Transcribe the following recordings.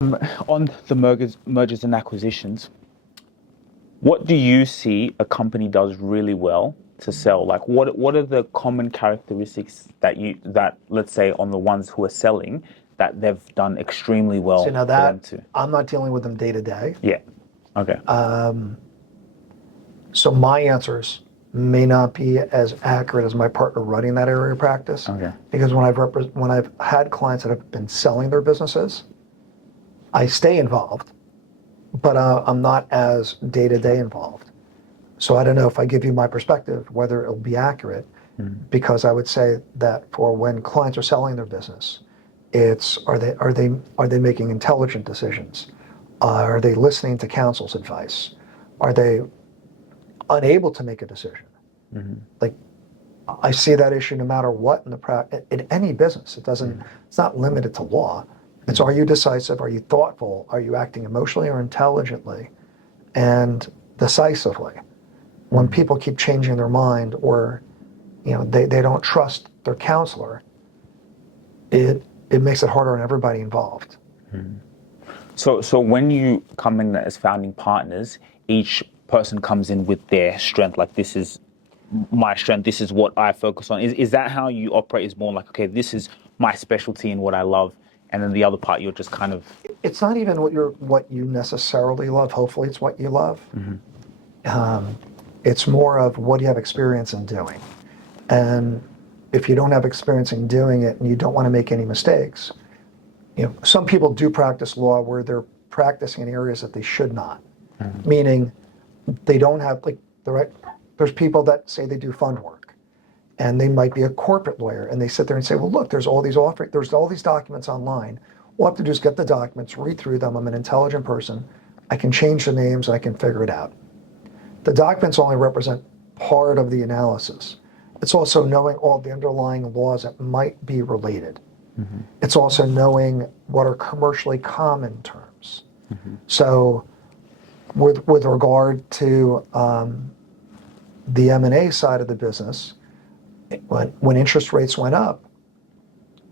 On the mergers and acquisitions, what do you see a company does really well to sell? Like, what are the common characteristics that let's say on the ones who are selling that they've done extremely So well now for them that to? I'm not dealing with them day to day. Yeah. Okay. So my answers may not be as accurate as my partner running that area of practice. Okay. Because when I've had clients that have been selling their businesses, I stay involved, but I'm not as day to day involved. So I don't know if I give you my perspective whether it'll be accurate. Because I would say that for when clients are selling their business, it's are they making intelligent decisions? Are they listening to counsel's advice? Are they unable to make a decision? Like, I see that issue no matter what in any business. It's not limited to law. It's, are you decisive? Are you thoughtful? Are you acting emotionally or intelligently and decisively? When people keep changing their mind, or they don't trust their counselor, it makes it harder on everybody involved. So when you come in as founding partners, each person comes in with their strength. Like, this is my strength. This is what I focus on. Is that how you operate? Is more like, okay, this is my specialty and what I love, and then the other part you're just kind of. It's not even what you necessarily love. Hopefully, it's what you love. It's more of what you have experience in doing. And if you don't have experience in doing it and you don't want to make any mistakes, some people do practice law where they're practicing in areas that they should not. Meaning they don't have, like, there's people that say they do fund work and they might be a corporate lawyer and they sit there and say, well, look, there's all these documents online. All I have to do is get the documents, read through them. I'm an intelligent person. I can change the names and I can figure it out. The documents only represent part of the analysis. It's also knowing all the underlying laws that might be related. It's also knowing what are commercially common terms. So with regard to the M&A side of the business, when interest rates went up,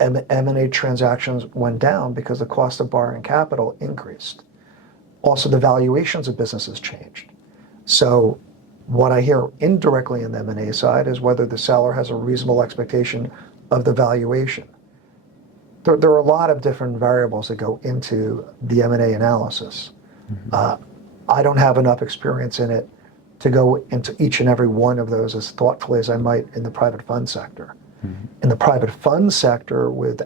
M&A transactions went down because the cost of borrowing capital increased. Also, the valuations of businesses changed. So what I hear indirectly in the M&A side is whether the seller has a reasonable expectation of the valuation. There are a lot of different variables that go into the M&A analysis. I don't have enough experience in it to go into each and every one of those as thoughtfully as I might in the private fund sector. In the private fund sector, with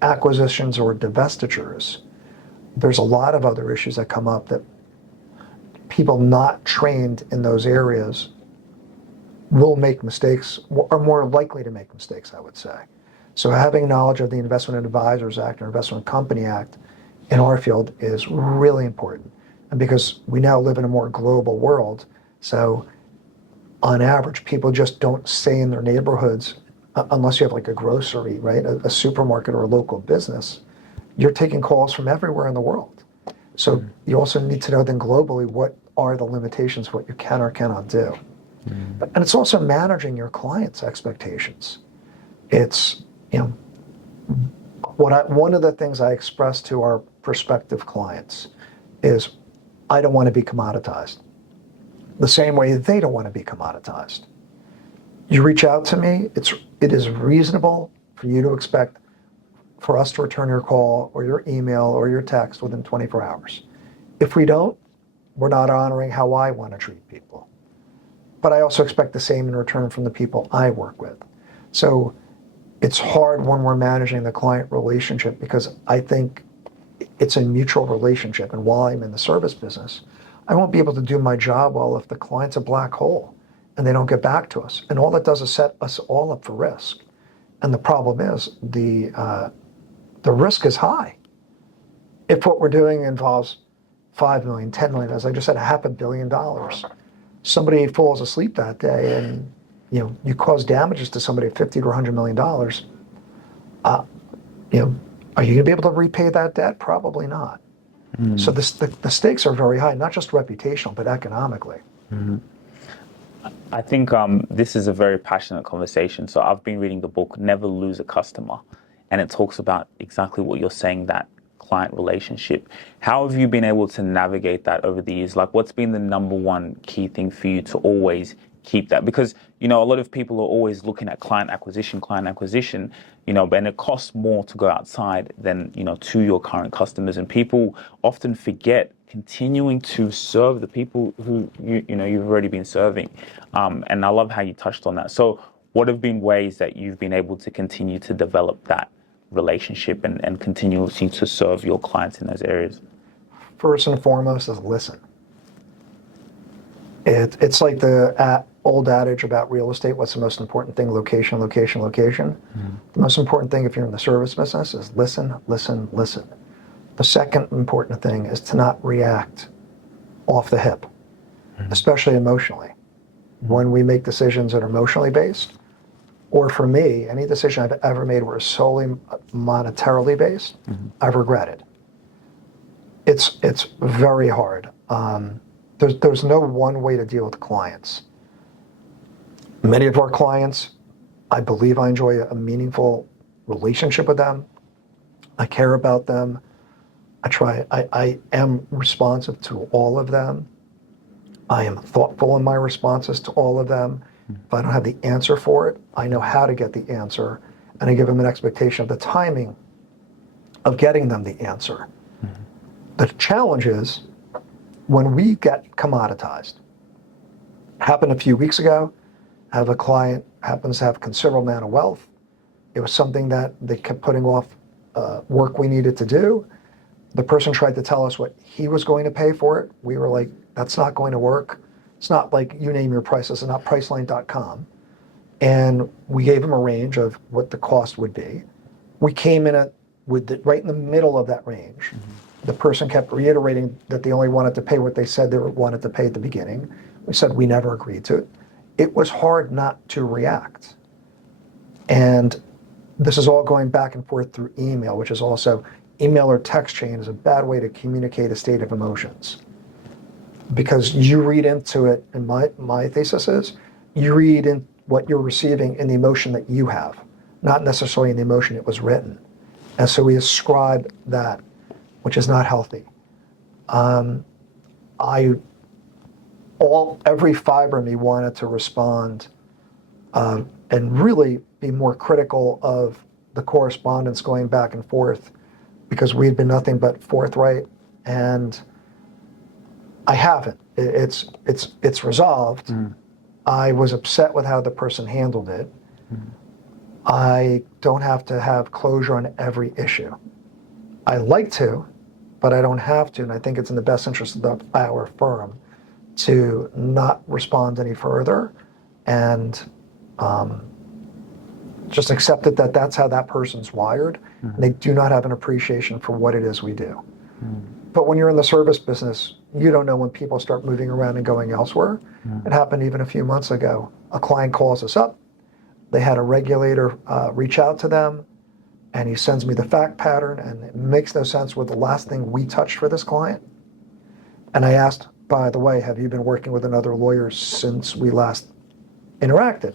acquisitions or divestitures, there's a lot of other issues that come up that people not trained in those areas will make mistakes, are more likely to make mistakes, I would say. So having knowledge of the Investment Advisors Act or Investment Company Act in our field is really important. And because we now live in a more global world, so on average, people just don't stay in their neighborhoods unless you have like a grocery, right? A supermarket or a local business. You're taking calls from everywhere in the world. So you also need to know then globally what are the limitations, what you can or cannot do. And it's also managing your clients' expectations. It's, one of the things I express to our prospective clients is, I don't want to be commoditized. The same way they don't want to be commoditized. You reach out to me, it is reasonable for you to expect for us to return your call or your email or your text within 24 hours. If we don't, we're not honoring how I want to treat people. But I also expect the same in return from the people I work with. So it's hard when we're managing the client relationship because I think it's a mutual relationship. And while I'm in the service business, I won't be able to do my job well if the client's a black hole and they don't get back to us. And all that does is set us all up for risk. And the problem is the risk is high. If what we're doing involves 5 million, 10 million, as I just said, $500 million, somebody falls asleep that day and you cause damages to somebody of $50 to $100 million, are you going to be able to repay that debt? Probably not. So the stakes are very high, not just reputational, but economically. I think this is a very passionate conversation. So I've been reading the book Never Lose a Customer, and it talks about exactly what you're saying, that client relationship. How have you been able to navigate that over the years? Like, what's been the number one key thing for you to always keep that? Because, a lot of people are always looking at client acquisition, and it costs more to go outside than, to your current customers. And people often forget continuing to serve the people who you've already been serving. And I love how you touched on that. So what have been ways that you've been able to continue to develop that relationship and continuously to serve your clients in those areas? First and foremost is listen. It's like the old adage about real estate. What's the most important thing? Location, location, location. Mm-hmm. The most important thing if you're in the service business is listen, listen, listen. The second important thing is to not react off the hip, especially emotionally. When we make decisions that are emotionally based, or for me, any decision I've ever made where it's solely monetarily based, I've regretted. It's very hard. There's no one way to deal with clients. Many of our clients, I believe I enjoy a meaningful relationship with them. I care about them. I am responsive to all of them. I am thoughtful in my responses to all of them. If I don't have the answer for it, I know how to get the answer, and I give them an expectation of the timing of getting them the answer. The challenge is when we get commoditized. Happened a few weeks ago. I have a client happens to have a considerable amount of wealth. It was something that they kept putting off work we needed to do. The person tried to tell us what he was going to pay for it. We were like, that's not going to work. It's not like you name your prices, it's not Priceline.com. And we gave him a range of what the cost would be. We came in right in the middle of that range. The person kept reiterating that they only wanted to pay what they said they wanted to pay at the beginning. We said we never agreed to it. It was hard not to react. And this is all going back and forth through email, which is also, email or text chain is a bad way to communicate a state of emotions. Because you read into it, and my thesis is, you read in what you're receiving in the emotion that you have, not necessarily in the emotion it was written. And so we ascribe that, which is not healthy. Every fiber of me wanted to respond and really be more critical of the correspondence going back and forth, because we had been nothing but forthright, and I haven't. It's resolved. I was upset with how the person handled it. I don't have to have closure on every issue. I like to, but I don't have to, and I think it's in the best interest of our firm to not respond any further and just accept it that that's how that person's wired. And they do not have an appreciation for what it is we do. But when you're in the service business, you don't know when people start moving around and going elsewhere. It happened even a few months ago. A client calls us up. They had a regulator reach out to them, and he sends me the fact pattern, and it makes no sense with the last thing we touched for this client. And I asked, by the way, have you been working with another lawyer since we last interacted?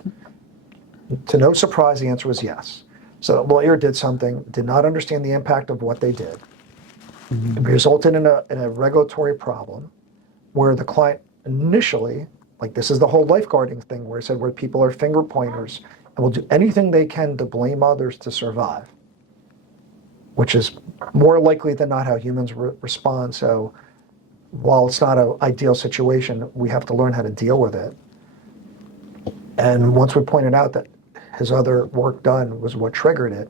To no surprise, the answer was yes. So the lawyer did something, did not understand the impact of what they did. It resulted in a regulatory problem where the client initially, like this is the whole lifeguarding thing where it said where people are finger pointers and will do anything they can to blame others to survive, which is more likely than not how humans respond. So while it's not an ideal situation, we have to learn how to deal with it. And once we pointed out that his other work done was what triggered it,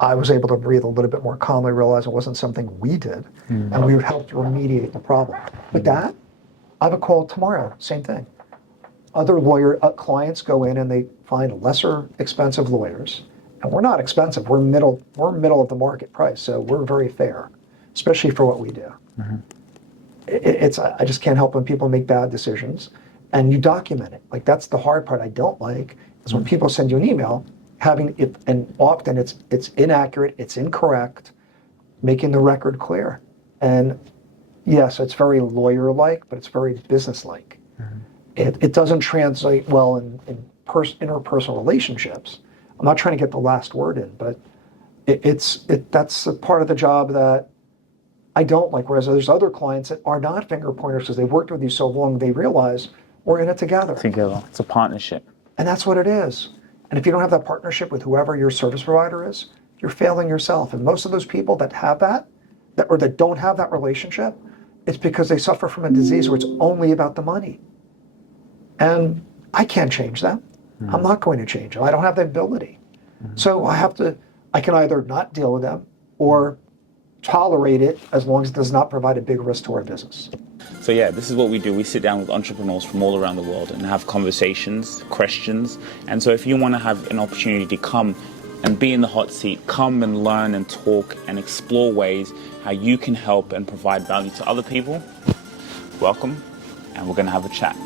I was able to breathe a little bit more calmly, realize it wasn't something we did, and we would help to remediate the problem. With that, I have a call tomorrow, same thing. Other clients go in and they find lesser expensive lawyers, and we're not expensive, we're middle of the market price, so we're very fair, especially for what we do. I just can't help when people make bad decisions, and you document it. Like, that's the hard part I don't like, is when people send you an email, having it, and often it's inaccurate, it's incorrect, making the record clear. And yes, it's very lawyer-like, but it's very business-like. It doesn't translate well in interpersonal relationships. I'm not trying to get the last word in, but That's a part of the job that I don't like. Whereas there's other clients that are not finger pointers because they've worked with you so long, they realize we're in it together. It's a partnership. And that's what it is. And if you don't have that partnership with whoever your service provider is, you're failing yourself. And most of those people that have that or that don't have that relationship, it's because they suffer from a disease where it's only about the money. And I can't change them. I'm not going to change them. I don't have the ability. So I can either not deal with them or tolerate it as long as it does not provide a big risk to our business. So yeah, this is what we do. We sit down with entrepreneurs from all around the world and have conversations, questions. And so if you want to have an opportunity to come and be in the hot seat, come and learn and talk and explore ways how you can help and provide value to other people, welcome, and we're going to have a chat.